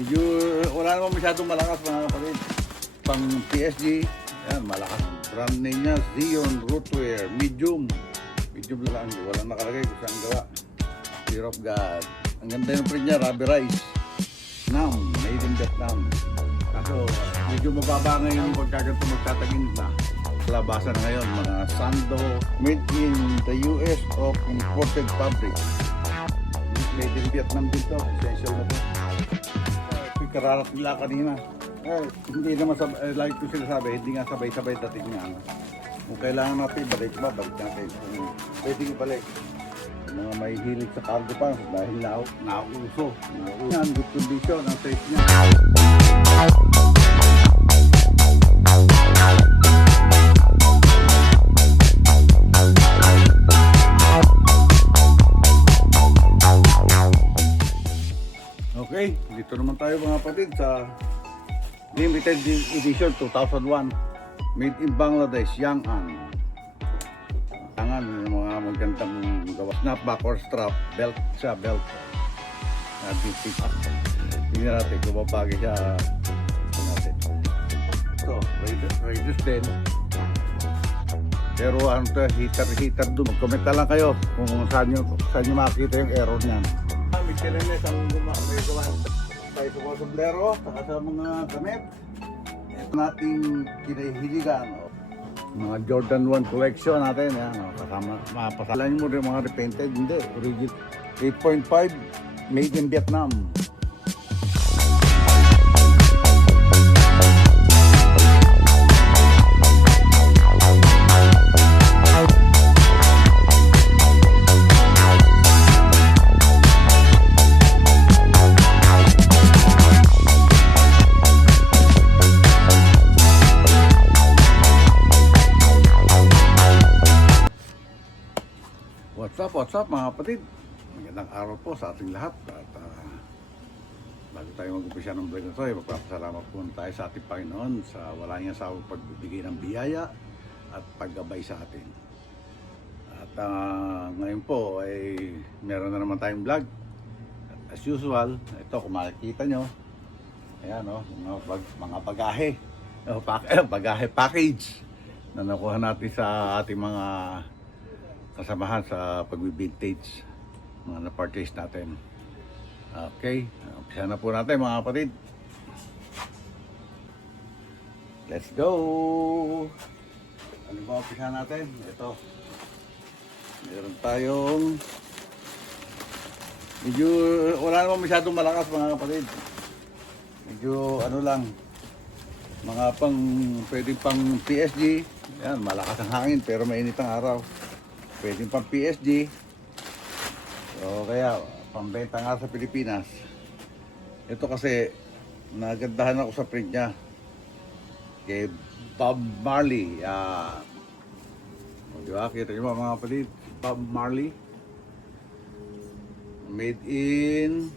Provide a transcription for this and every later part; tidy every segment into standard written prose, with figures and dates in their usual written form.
Medyo wala naman masyadong malakas mga kapatid. Pang PSG, yan, malakas. Brand name niya, Zion Rootwear, medium. Medium lang, walang nakalagay kung saan gawa. Fear of God. Ang ganda yung print niya, rubberized. Now, made in Vietnam. Kaso, medyo mababa ngayon pagkaganto magtatagin na. Labasan na ngayon, mga sando, made in the US of imported fabric. Made in Vietnam din to, essential na to. Kararat nila kanina. Hindi naman, like ko sinasabi, hindi nga sabay-sabay dating nga. Kung kailangan natin, balik natin. Pwede ibalik. Mga may hilig sa cargo pa dahil nauso. Yan, good condition ang size niya. Okay, dito naman tayo mga kapatid sa limited edition 2001 made in Bangladesh, Yangan. Yangan, yung mga magandang gawa. Snapback or strap, belt siya, belt. Tingnan natin kung mabagay siya natin. So, Raiders din. Pero ano to, heater doon. Comment na lang kayo kung saan nyo makikita yung error niyan. Michelenes ang gawa tayo sa sombrero, saka sa mga damit. Ito nating kinahihiligan. Mga Jordan 1 collection natin. Yan, kasama, mapasalan mo rin mga repainted. Hindi, original 8.5 made in Vietnam. What's up mga kapatid? Magandang araw po sa ating lahat. At bago tayo mag-umpisa ng vlog na ito, magpapasalamat po tayo sa ating Panginoon sa wala niyang sawang pagbibigay ng biyaya at paggabay sa atin. At ngayon po ay meron na naman tayong vlog. As usual, ito kung makikita nyo, ayan o, mga bagahe. Bagahe package na nakuha natin sa ating mga kasamahan sa pag-vintage mga na-purchase natin. Okay, umpisa na po natin mga kapatid. Let's go! Ano ba umpisa natin? Ito. Meron tayong medyo wala naman masyadong malakas mga kapatid. Medyo ano lang, mga pwedeng pang PSG. Yan, malakas ang hangin pero mainit ang araw. Pwedeng pang PSG. So kaya pambenta nga sa Pilipinas. Ito kasi nagandahan ako sa print niya kay Bob Marley. Di ba? Kita nyo mga kapatid, Bob Marley. Made in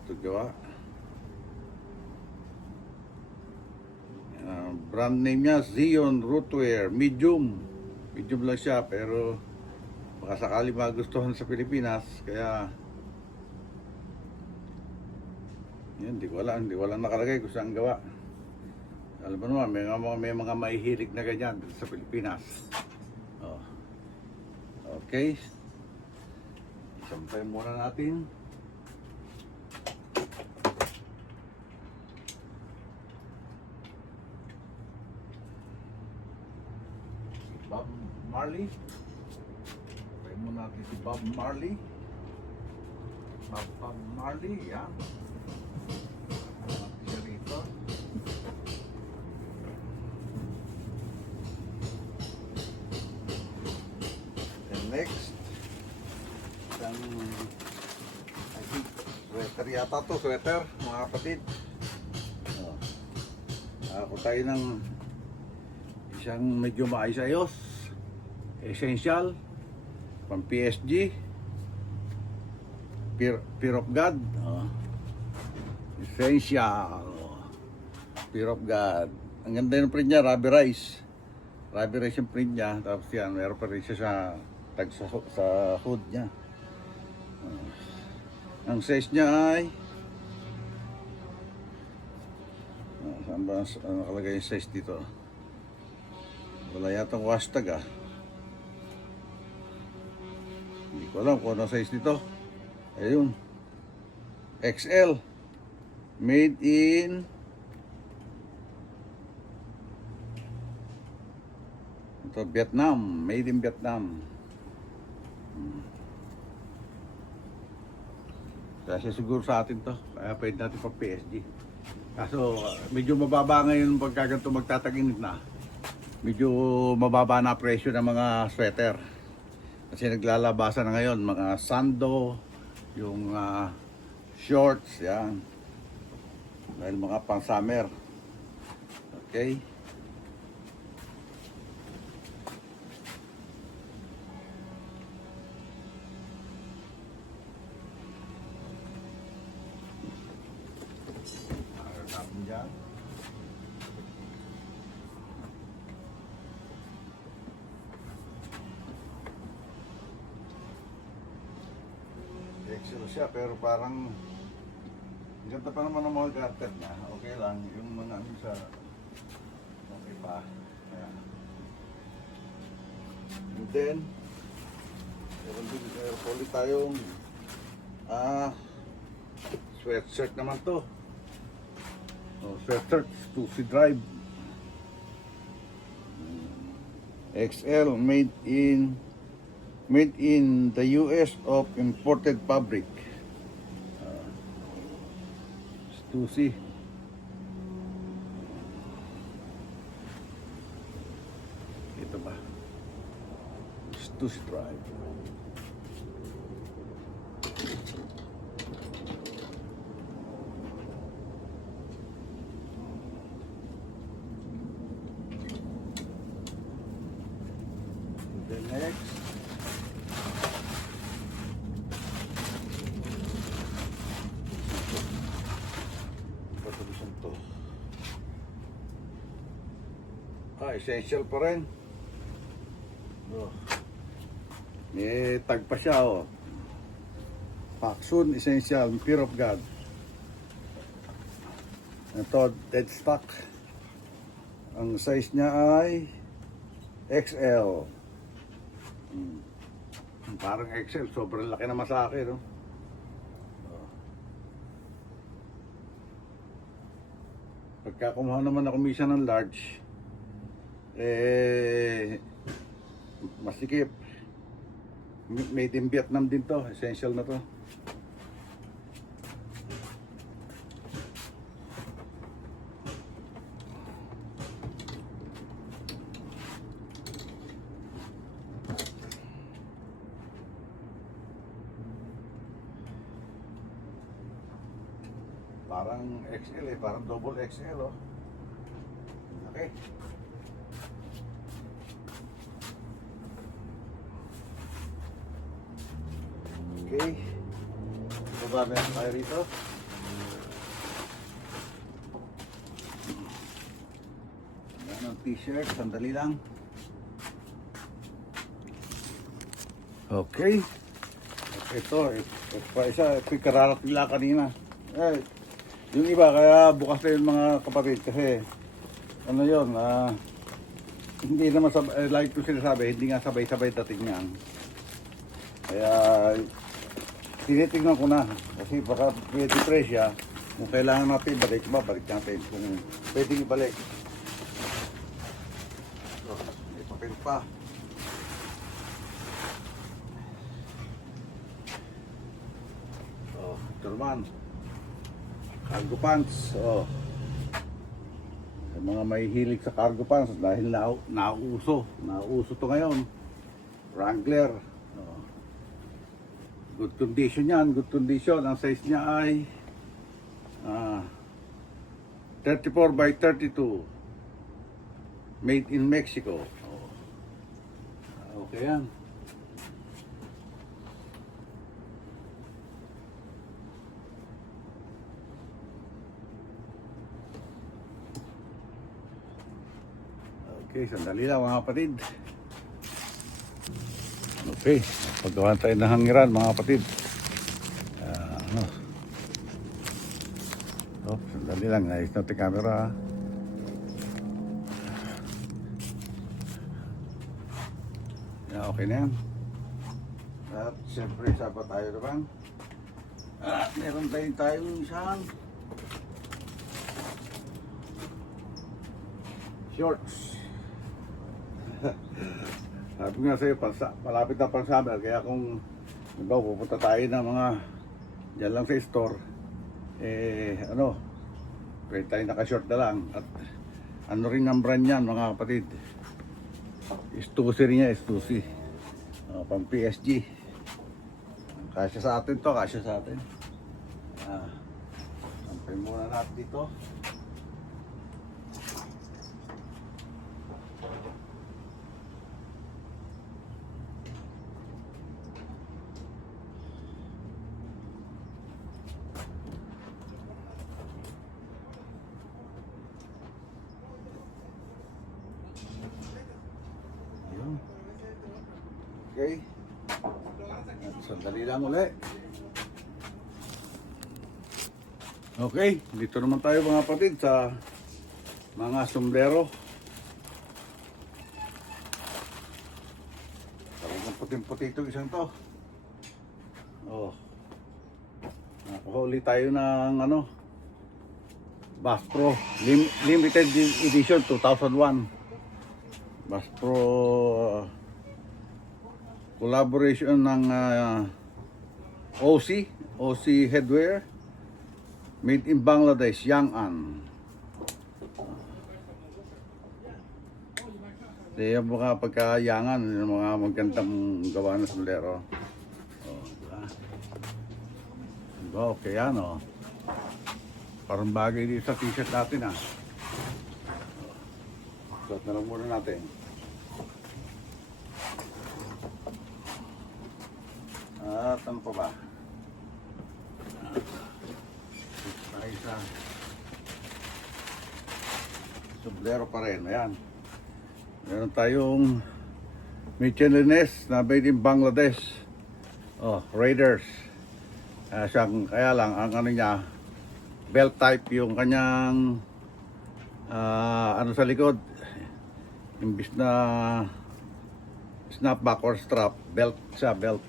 ito gawa. Brand name niya, Zion Rootwear, medium. Medium lang siya, pero baka sakali magustuhan sa Pilipinas, kaya yan, hindi ko alam nakalagay kung saan gawa. Alam mo naman, may mga mahihilig na ganyan sa Pilipinas. Oh. Okay. Sampay muna natin. Bob Marley. Try mo natin si Bob Marley. Bob Marley, yan. Siya rito. And next, isang, I think, sweater yata to, sweater, mga kapatid. Ako tayo ng isang medyo maayos-ayos, essential, pang PSG, Fear of God, essential, Fear of God. Ang ganda yung print niya, rubberized yung print niya. Tapos yan, meron pa rin siya sa hood niya. Ang size niya ay saan ba nakalagay yung size dito? Wala yatang hashtag ah. Hindi ko alam kung ano size nito. Ayun. XL. Made in ito, Vietnam. Made in Vietnam. Kasi siguro sa atin to. Kaya pwede natin pag PSG. Kaso medyo mababa ngayon pagka ganito magtataginit na. Medyo mababa na presyo ng mga sweater. Kasi naglalabasan na ngayon mga sando, yung shorts, yan. Dahil mga pang summer. Okay. Natin dyan. XL siya pero parang ganda pa naman ang mga garter niya. Okay lang. Yung mga ano sa okay pa. Ayan. And then meron din ulit tayong sweatshirt naman to. Sweatshirt Stussy Drive XL made in the US of imported fabric. Stussy. Ito ba? Stussy Drive. The next. Essential pa rin. May tag pa siya Paksun Essential, Fear of God. Ito, dead stock. Ang size niya ay XL. Parang XL, sobrang laki naman sa akin, no? Pagka kumuha naman ako minsan ng large, masikip. Made in Vietnam din to, essential na to. Parang XL parang double XL Okay. Okay. Baba na tayo rito. Yan ang t-shirt. Sandali lang. Okay. Ito pa isa. Ito yung kararating lang kanina. Yung iba, kaya bukas na yung mga kapatid. Kasi, ano yun, hindi naman, like ko sinasabi, hindi nga sabay-sabay dating yan. Kaya, tinitingnan ko na kasi baka pwede presya kung kailangan natin balik natin kung pwedeng ibalik. May papel pa. Ito naman cargo pants. Sa mga may hilig sa cargo pants dahil nauuso to ngayon. Wrangler. Good condition yan, good condition. Ang size niya ay 34 by 32. Made in Mexico. Okay yan. Okay, sandali lang mga kapatid. Okay, paggawa tayo ng hangiran mga kapatid. Oh. Oh, sandali lang. Ayos natin camera. Yeah, okay na yan. At siyempre, saba tayo naman. At meron tayong isang shorts. Sabi nga sa'yo, malapit na pang summer. Kaya kung pupunta tayo ng mga dyan lang sa store, pwede tayo naka-short na lang. At ano rin ang brand yan, mga kapatid, Stussy rin niya, Stussy. Pang PSG. Kasya sa atin to, kasya sa atin. Sampay muna natin dito. Okay. At sandali lang ulit. Okay, dito naman tayo mga kapatid sa mga sombrero. Talagang puting-puti itong isang to. Oh. Nakahuli tayo ng Bass Pro Limited Edition 2001. Bass Pro collaboration ng OC Headwear, made in Bangladesh, Yangon. Yung mga pagkayangan, yung mga magandang gawa ng sombrero. Diba? Diba, okay yan parang bagay dito sa t-shirt natin Suot na lang muna natin. At ano pa ba? Tayo sa sombrero pa rin. Ayan. Meron tayong Michelines na made in Bangladesh. Raiders. Kaya lang, ang niya, belt type yung kanyang sa likod. Imbis na snapback or strap, belt siya, belt.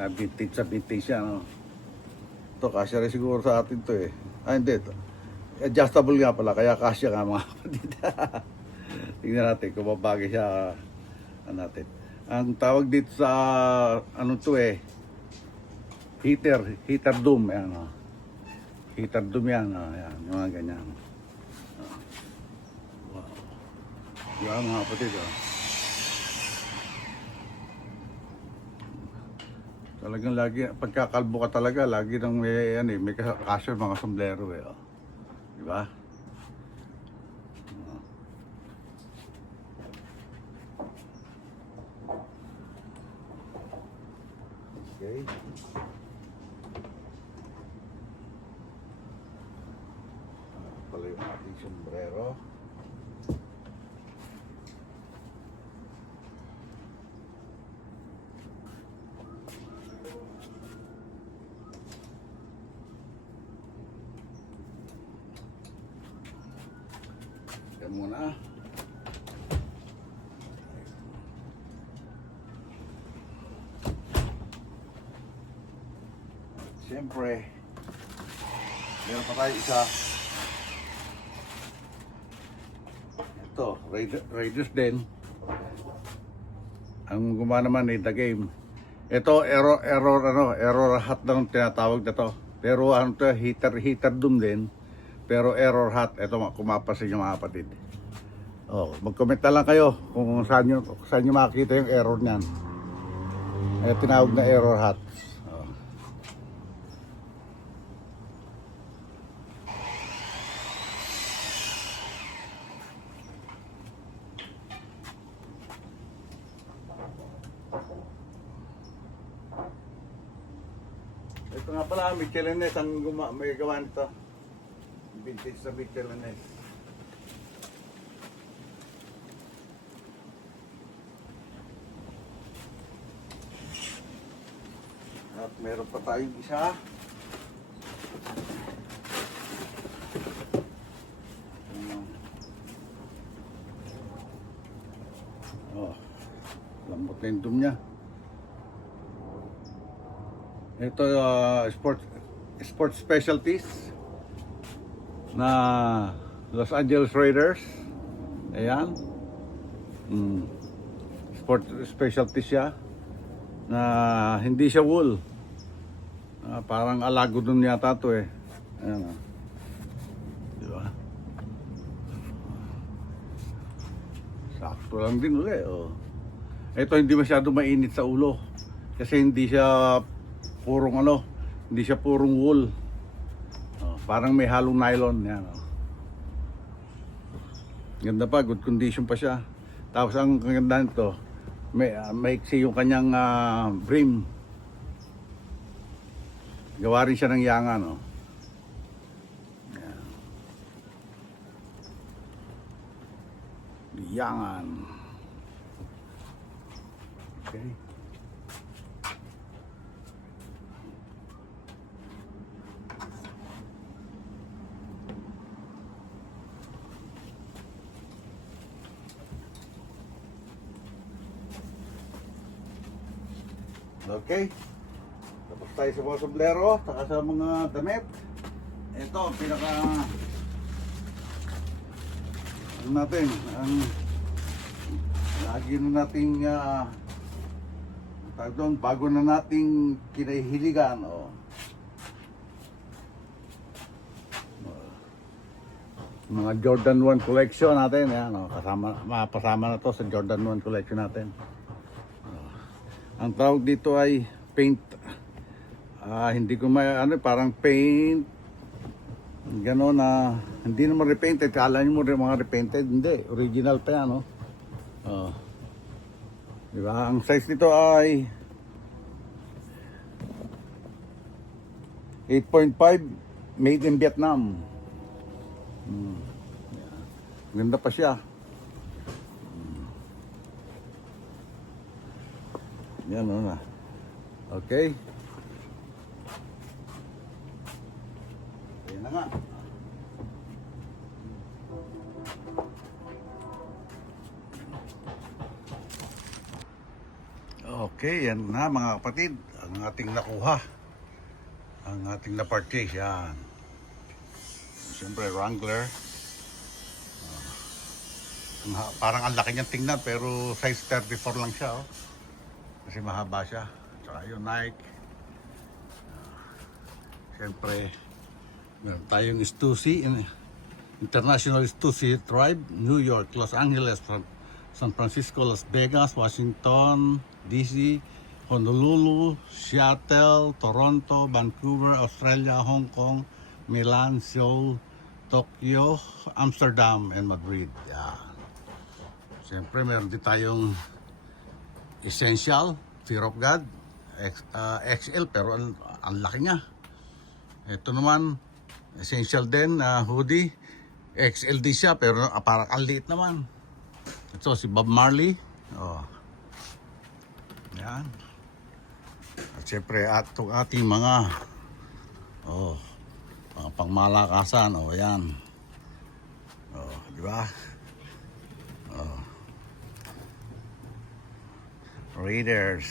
Vintage siya, Ito, kasya rin siguro sa atin to hindi ito. Adjustable nga pala, kaya kasya nga mga kapatid. Tingnan natin kung mabagay siya natin. Ang tawag dito sa heater doom. Ayan, heater doom yan. Ayan, yung mga ganyan. Wow. Yan mga kapatid. Talagang lagi, pagkakalbo ka talaga, lagi nang may kasya mga sombrero Diba? Okay. Pala yung ating sombrero. Yan muna. Siyempre, meron pa tayo isa. Ito, Raiders din. Ang gumawa naman The Game. Ito, error hat na tinatawag na to. Pero heater doom din. Pero error hat, ito kumapas yung mga kapatid. Mag-comment na lang kayo kung saan nyo makikita yung error niyan. Tinawag na error hat. Ito nga pala, Michelines ang may gawa nito. Vintage sa Michelines. At Meron pa tayong isa. Oh, lambot na yung dum niya. Ito sport specialties na Los Angeles Raiders. Ayan. Sport specialties siya na hindi siya wool. Parang alago dun yata to eh. Ayan o. Diba? Sakto lang din ulit. Oh. Ito hindi masyado mainit sa ulo. Kasi hindi siya purong hindi siya purong wool. Oh, parang may halong nylon. Yan, oh. Ganda pa, good condition pa siya. Tapos ang kagandahan nito, maiksi yung kanyang brim. Gawa rin siya ng yangan, oh. Yan. Yangan. Okay. Okay. Tapos tayo sa mga sombrero, saka sa mga damit. Ito, pinaka natin, ang lagi na nating doon, bago na nating kinahiligan. Oh. Mga Jordan 1 collection natin, yan, oh. Mapasama na to sa Jordan 1 collection natin. Ang tawag dito ay paint. Hindi ko parang paint. Gano'n na, hindi naman repainted. Kala nyo mo rin mga repainted. Hindi, original pa yan, no? Diba? Ang size nito ay 8.5, made in Vietnam. Ganda pa siya. Yan o na. Okay. Ayan na nga. Okay, yan na mga kapatid. Ang ating nakuha. Ang ating na-purchase. Yan. Siyempre, Wrangler. Parang ang laki niyang tingnan pero size 34 lang siya. Oh. Kasi mahaba siya. Tsaka yung Nike. Siyempre, meron tayong Stussy, International Stussy Tribe, New York, Los Angeles, San Francisco, Las Vegas, Washington, D.C., Honolulu, Seattle, Toronto, Vancouver, Australia, Hong Kong, Milan, Seoul, Tokyo, Amsterdam, and Madrid. Yeah. Siyempre, meron din tayong Essential, Fear of God, XL, pero ang laki niya. Ito naman, Essential din, hoodie, XL din siya, pero parang ang liit naman. Ito si Bob Marley. Oh. Yan. At syempre, itong ating mga pangmalakasan. Oh, yan. Oh, di ba? Oh. Raiders.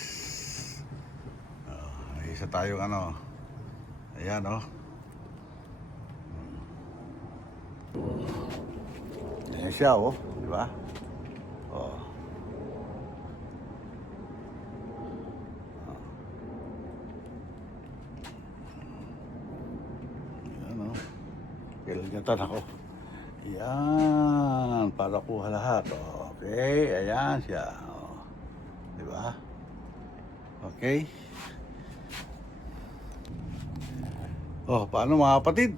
Isa tayong ayan ayan siya di ba? Ayan Kailangan ako. Yan, para kuha lahat. Okay, ayan siya. Diba? Okay. Paano mga kapatid?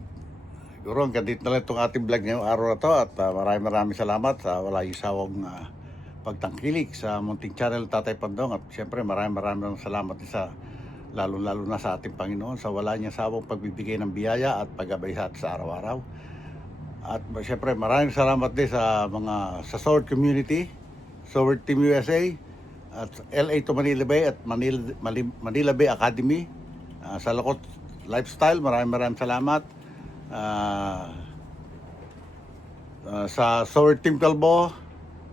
Siguro hanggang dito na lang itong ating vlog ngayong araw na to. At maraming salamat sa wala isawang pagtangkilik sa munting channel Tatay Pandong. At siyempre maraming salamat sa lalo na sa ating Panginoon sa wala niyang sawang pagbibigay ng biyaya at paggabay sa araw-araw. At siyempre maraming salamat din sa sa Sword Community, Sword Team USA, at LA to Manila Bay at Manila Bay Academy. Sa Lokot Lifestyle, maraming salamat. Sa Sower Team Kalbo,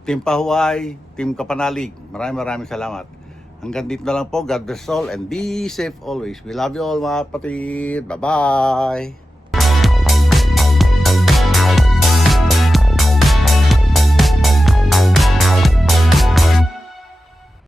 Team Pahuay, Team Kapanalig, maraming salamat. Hanggang dito na lang po. God bless all and be safe always. We love you all mga kapatid. Bye-bye!